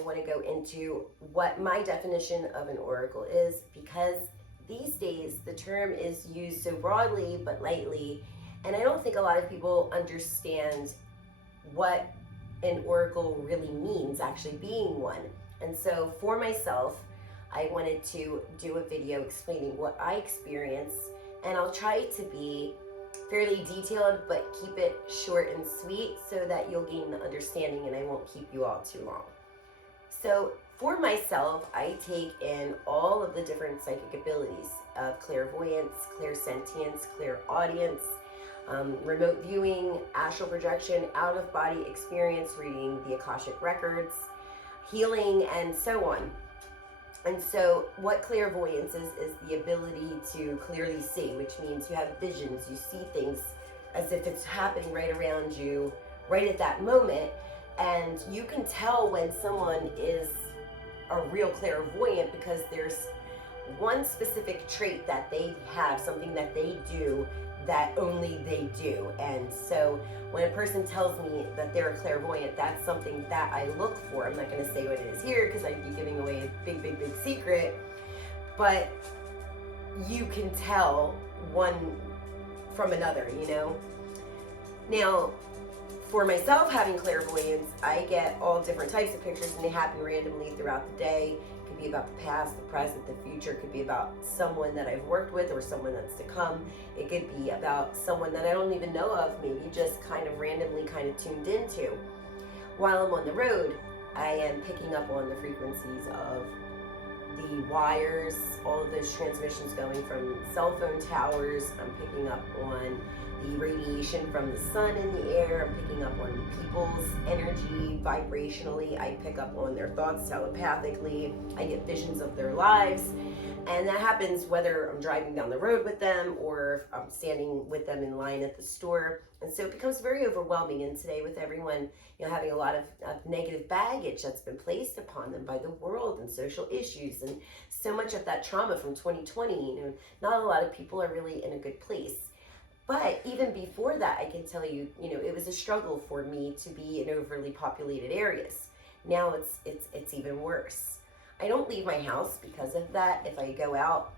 I want to go into what my definition of an oracle is, because these days the term is used so broadly but lightly, and I don't think a lot of people understand what an oracle really means, actually being one. And so for myself, I wanted to do a video explaining what I experience, and I'll try to be fairly detailed but keep it short and sweet so that you'll gain the understanding and I won't keep you all too long. So for myself, I take in all of the different psychic abilities of clairvoyance, clairsentience, clairaudience, remote viewing, astral projection, out-of-body experience, reading the Akashic records, healing, and so on. And so what clairvoyance is the ability to clearly see, which means you have visions, you see things as if it's happening right around you, right at that moment. And you can tell when someone is a real clairvoyant because there's one specific trait that they have, something that they do that only they do. And so when a person tells me that they're a clairvoyant, that's something that I look for. I'm not going to say what it is here because I'd be giving away a big, big, big secret, but you can tell one from another, you know? Now, for myself, having clairvoyance, I get all different types of pictures and they happen randomly throughout the day. It could be about the past, the present, the future. It could be about someone that I've worked with or someone that's to come. It could be about someone that I don't even know of, maybe just kind of randomly kind of tuned into. While I'm on the road, I am picking up on the frequencies of the wires, all of those transmissions going from cell phone towers. I'm picking up on the radiation from the sun in the air. I'm picking up on people's energy vibrationally. I pick up on their thoughts telepathically. I get visions of their lives. And that happens whether I'm driving down the road with them or if I'm standing with them in line at the store. And so it becomes very overwhelming. And today with everyone, you know, having a lot of negative baggage that's been placed upon them by the world and social issues and so much of that trauma from 2020, you know, not a lot of people are really in a good place. But even before that, I can tell you, you know, it was a struggle for me to be in overly populated areas. Now it's even worse. I don't leave my house because of that. If I go out,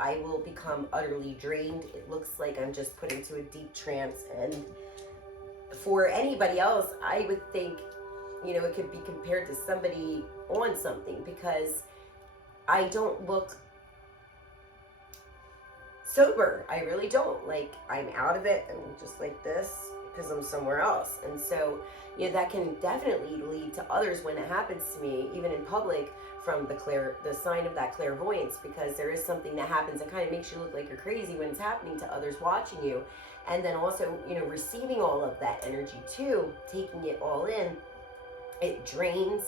I will become utterly drained. It looks like I'm just put into a deep trance. And for anybody else, I would think, you know, it could be compared to somebody on something because I don't look sober. I really don't. Like, I'm out of it and just like this because I'm somewhere else. And so, you know, that can definitely lead to others when it happens to me, even in public, from the sign of that clairvoyance, because there is something that happens that kind of makes you look like you're crazy when it's happening to others watching you. And then also, you know, receiving all of that energy too, taking it all in, it drains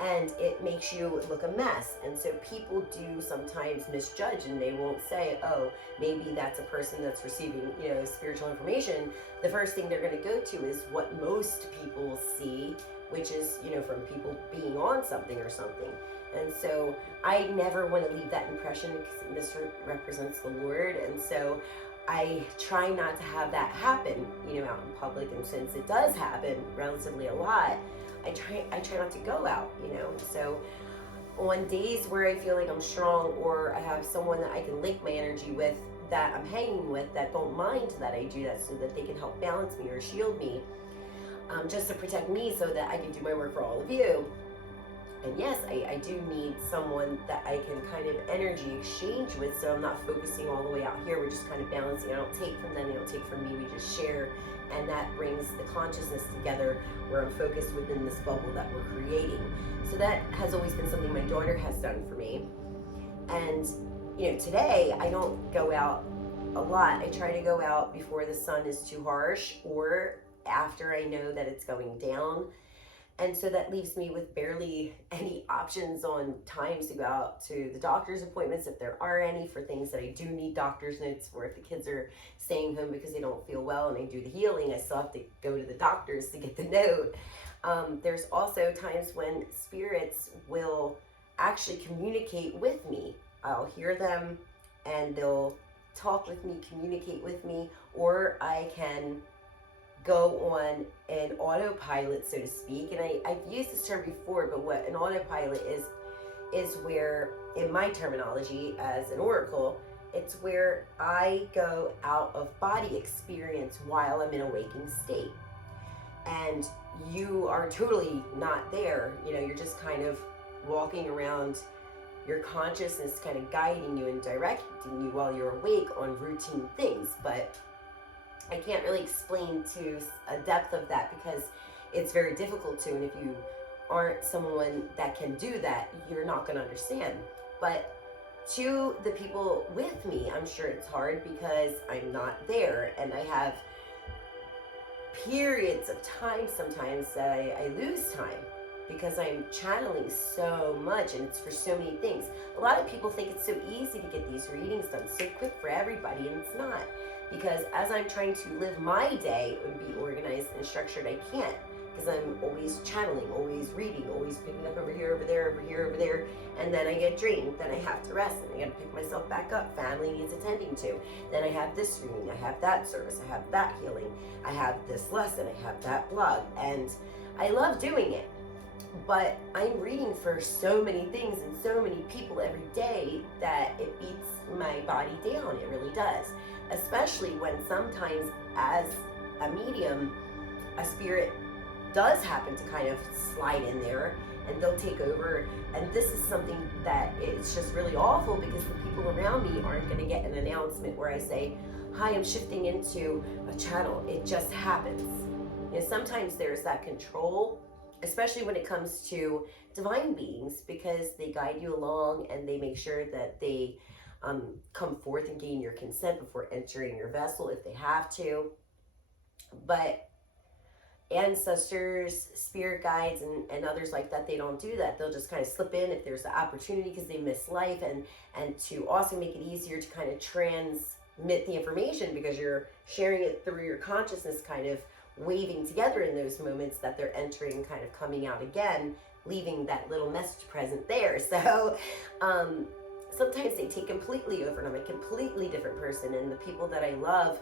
and it makes you look a mess. And so people do sometimes misjudge and they won't say, oh, maybe that's a person that's receiving, you know, spiritual information. The first thing they're going to go to is what most people see, which is, you know, from people being on something or something. And so I never want to leave that impression because it misrepresents the Lord. And so I try not to have that happen, you know, out in public. And since it does happen relatively a lot, I try not to go out, you know. So on days where I feel like I'm strong or I have someone that I can link my energy with, that I'm hanging with, that don't mind that I do that so that they can help balance me or shield me, just to protect me so that I can do my work for all of you. And yes, I do need someone that I can kind of energy exchange with, so I'm not focusing all the way out here. We're just kind of balancing. I don't take from them, they don't take from me. We just share, and that brings the consciousness together where I'm focused within this bubble that we're creating. So that has always been something my daughter has done for me. And, you know, today I don't go out a lot. I try to go out before the sun is too harsh or after I know that it's going down. And so that leaves me with barely any options on times to go out to the doctor's appointments, if there are any, for things that I do need doctor's notes for. If the kids are staying home because they don't feel well and I do the healing, I still have to go to the doctors to get the note. There's also times when spirits will actually communicate with me. I'll hear them and they'll talk with me, communicate with me, or I can go on an autopilot, so to speak. And I've used this term before, but what an autopilot is where, in my terminology as an oracle, it's where I go out of body experience while I'm in a waking state. And you are totally not there. You know, you're just kind of walking around, your consciousness kind of guiding you and directing you while you're awake on routine things. But I can't really explain to a depth of that because it's very difficult to, and if you aren't someone that can do that, you're not going to understand. But to the people with me, I'm sure it's hard because I'm not there, and I have periods of time sometimes that I lose time because I'm channeling so much, and it's for so many things. A lot of people think it's so easy to get these readings done so quick for everybody, and it's not, because as I'm trying to live my day and be organized and structured, I can't, because I'm always channeling, always reading, always picking up over here, over there, over here, over there, and then I get drained, then I have to rest, and I gotta pick myself back up, family needs attending to, then I have this reading, I have that service, I have that healing, I have this lesson, I have that blog, and I love doing it, but I'm reading for so many things and so many people every day that it beats my body down, it really does, especially when sometimes as a medium, a spirit does happen to kind of slide in there and they'll take over, and this is something that it's just really awful because the people around me aren't going to get an announcement where I say, hi, I'm shifting into a channel. It just happens. You know, sometimes there's that control, especially when it comes to divine beings, because they guide you along and they make sure that they come forth and gain your consent before entering your vessel if they have to. But ancestors, spirit guides, and others like that, they don't do that. They'll just kind of slip in if there's the opportunity because they miss life, and to also make it easier to kind of transmit the information because you're sharing it through your consciousness, kind of waving together in those moments that they're entering, kind of coming out again, leaving that little message present there. So sometimes they take completely over and I'm a completely different person, and the people that I love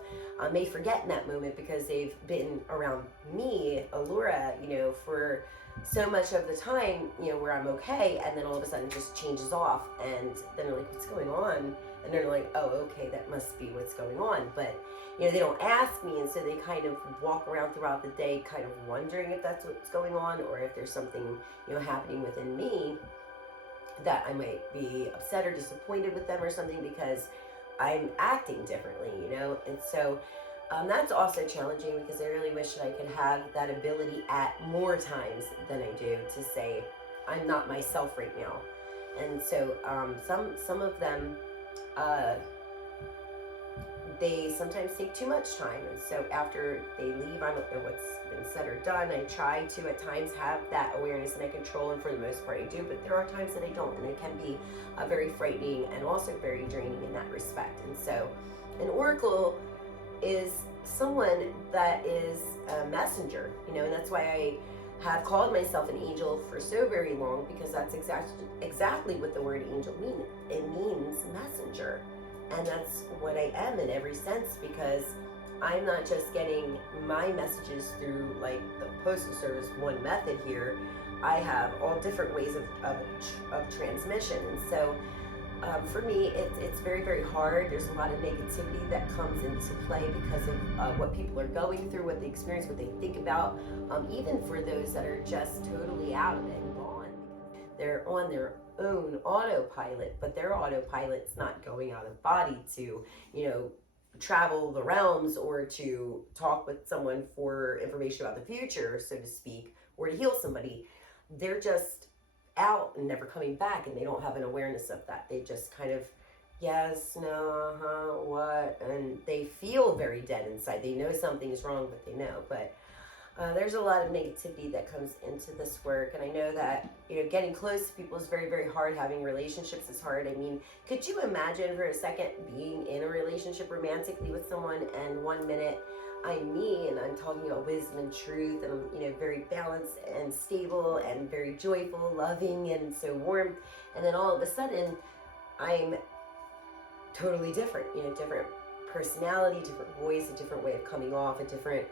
may forget in that moment because they've been around me, Alura, you know, for so much of the time, you know, where I'm okay, and then all of a sudden it just changes off, and then they're like, what's going on? And they're like, oh, okay, that must be what's going on. But you know, they don't ask me, and so they kind of walk around throughout the day kind of wondering if that's what's going on, or if there's something, you know, happening within me that I might be upset or disappointed with them or something because I'm acting differently, you know. And so that's also challenging because I really wish that I could have that ability at more times than I do to say I'm not myself right now. And so some of them they sometimes take too much time, and so after they leave, I don't know what's been said or done. I try to at times have that awareness and I control, and for the most part I do, but there are times that I don't, and it can be very frightening and also very draining in that respect. And so an oracle is someone that is a messenger, you know, and that's why I have called myself an angel for so very long, because that's exactly what the word angel means. It means messenger. And that's what I am in every sense, because I'm not just getting my messages through like the postal service one method here. I have all different ways of transmission. And so for me, it's very, very hard. There's a lot of negativity that comes into play because of what people are going through, what they experience, what they think about, even for those that are just totally out of it and gone. They're on their own autopilot, but their autopilot's not going out of body to, you know, travel the realms or to talk with someone for information about the future, so to speak, or to heal somebody. They're just out and never coming back, and they don't have an awareness of that. They just kind of, yes, no, what, and they feel very dead inside. They know something's wrong, but they know. But there's a lot of negativity that comes into this work, and I know that, you know, getting close to people is very, very hard. Having relationships is hard. I mean, could you imagine for a second being in a relationship romantically with someone, and 1 minute I'm me and I'm talking about wisdom and truth, and I'm, you know, very balanced and stable and very joyful, loving, and so warm, and then all of a sudden I'm totally different, you know, different personality, different voice, a different way of coming off, a different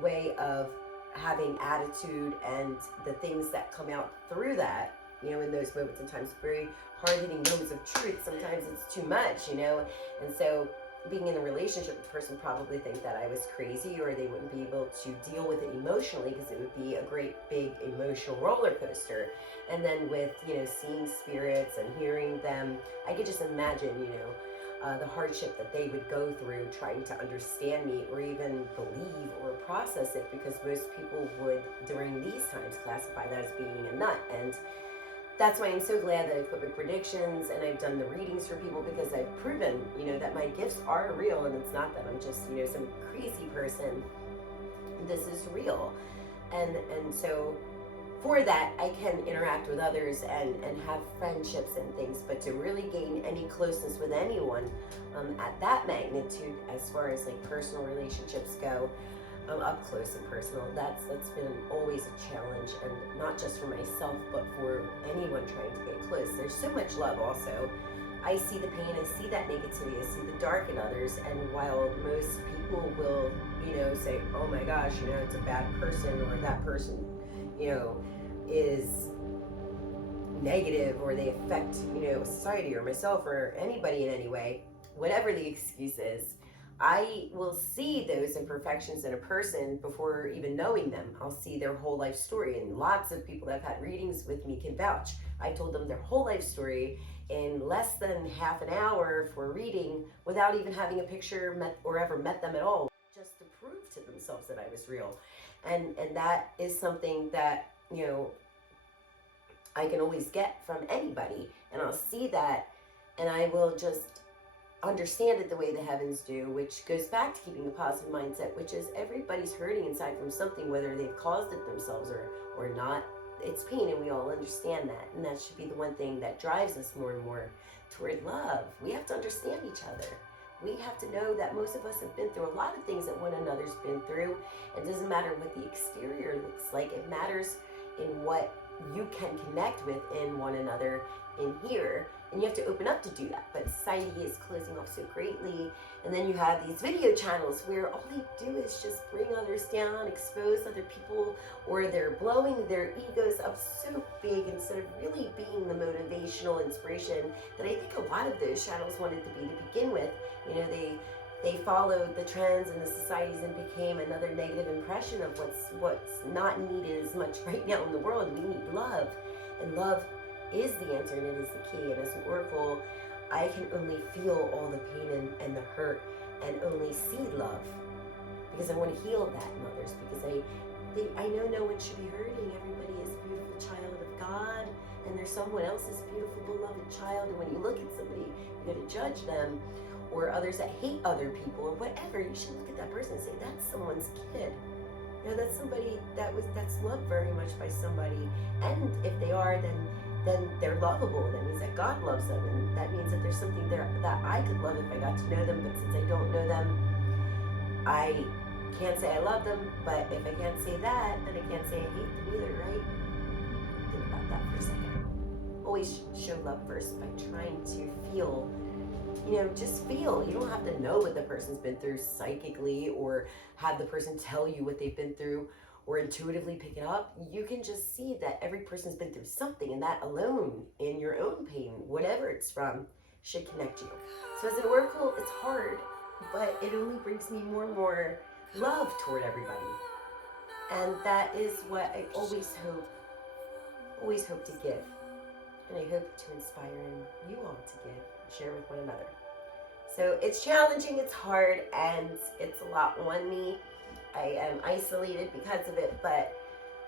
way of having attitude, and the things that come out through that, you know, in those moments, sometimes very hard-hitting moments of truth, sometimes it's too much, you know. And so being in a relationship with a person probably think that I was crazy, or they wouldn't be able to deal with it emotionally, because it would be a great big emotional roller coaster. And then with, you know, seeing spirits and hearing them, I could just imagine, you know, the hardship that they would go through trying to understand me, or even believe or process it, because most people would during these times classify that as being a nut. And that's why I'm so glad that I've put my predictions and I've done the readings for people, because I've proven, you know, that my gifts are real, and it's not that I'm just, you know, some crazy person. This is real. And so for that, I can interact with others and have friendships and things, but to really gain any closeness with anyone at that magnitude, as far as like personal relationships go, up close and personal, that's been always a challenge, and not just for myself, but for anyone trying to get close. There's so much love also. I see the pain, I see that negativity, I see the dark in others, and while most people will, you know, say, oh my gosh, you know, it's a bad person, or that person, you know, is negative, or they affect, you know, society or myself or anybody in any way, whatever the excuse is, I will see those imperfections in a person before even knowing them. I'll see their whole life story, and lots of people that have had readings with me can vouch. I told them their whole life story in less than half an hour for a reading, without even having a picture or ever met them at all, just to prove to themselves that I was real. And that is something that, you know, I can always get from anybody, and I'll see that, and I will just understand it the way the heavens do, which goes back to keeping a positive mindset, which is everybody's hurting inside from something, whether they've caused it themselves or not. It's pain, and we all understand that, and that should be the one thing that drives us more and more toward love. We have to understand each other. We have to know that most of us have been through a lot of things that one another's been through. It doesn't matter what the exterior looks like. It matters in what you can connect with in one another in here, and you have to open up to do that. But society is closing off so greatly, and then you have these video channels where all they do is just bring others down, expose other people, or they're blowing their egos up so big instead of really being the motivational inspiration that I think a lot of those channels wanted to be to begin with. You know, they followed the trends and the societies and became another negative impression of what's not needed as much right now in the world. We need love, and love is the answer, and it is the key. And as an oracle, I can only feel all the pain and the hurt, and only see love, because I want to heal that in others, because I know no one should be hurting. Everybody is a beautiful child of God, and there's someone else's beautiful beloved child, and when you look at somebody, you're going to judge them, or others that hate other people or whatever. You should look at that person and say, that's someone's kid. You know, that's somebody that's loved very much by somebody. And if they are, then they're lovable. That means that God loves them, and that means that there's something there that I could love if I got to know them. But since I don't know them, I can't say I love them. But if I can't say that, then I can't say I hate them either, right? Think about that for a second. Always show love first by trying to feel. You know, just feel. You don't have to know what the person's been through psychically, or have the person tell you what they've been through, or intuitively pick it up. You can just see that every person's been through something, and that alone, in your own pain, whatever it's from, should connect you. So as an oracle, it's hard, but it only brings me more and more love toward everybody. And that is what I always hope to give. And I hope to inspire you all to give, share with one another. So it's challenging, it's hard, and it's a lot on me. I am isolated because of it, but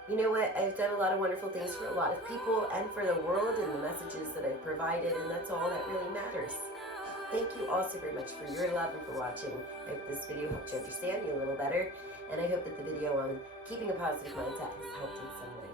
you know what? I've done a lot of wonderful things for a lot of people and for the world, and the messages that I've provided, and that's all that really matters. Thank you all so very much for your love and for watching. I hope this video helped you understand me a little better, and I hope that the video on keeping a positive mindset has helped in some way.